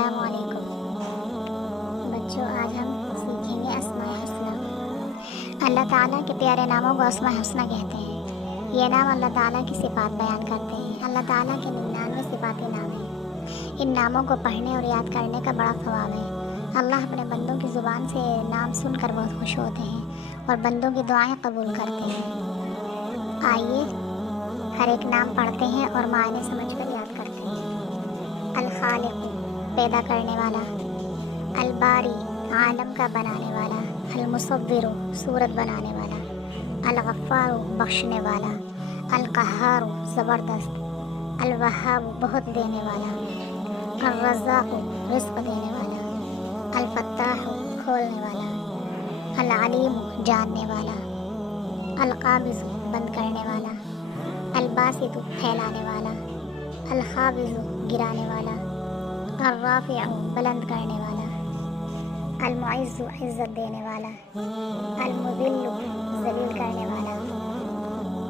السلام علیکم بچوں، آج ہم سیکھیں گے اسماء حسنی۔ اللہ تعالیٰ کے پیارے ناموں کو اسماء حسنی کہتے ہیں۔ یہ نام اللہ تعالیٰ کی صفات بیان کرتے ہیں۔ اللہ تعالیٰ کے 99 صفاتی نام ہیں۔ ان ناموں کو پڑھنے اور یاد کرنے کا بڑا ثواب ہے۔ اللہ اپنے بندوں کی زبان سے نام سن کر بہت خوش ہوتے ہیں اور بندوں کی دعائیں قبول کرتے ہیں۔ آئیے ہر ایک نام پڑھتے ہیں اور معنی سمجھ کر یاد کرتے ہیں۔ الخالق، پیدا کرنے والا۔ الباری، عالم کا بنانے والا۔ المصور، صورت بنانے والا۔ الغفار، بخشنے والا۔ القہار، زبردست۔ الوہاب، بہت دینے والا۔ الرزاق، رزق دینے والا۔ الفتاح، کھولنے والا۔ العلیم، جاننے والا۔ القابض، بند کرنے والا۔ الباسط، پھیلانے والا۔ الخابض، گرانے والا۔ الرافع، بلند کرنے والا۔ المعز، عزت دینے والا۔ المذل،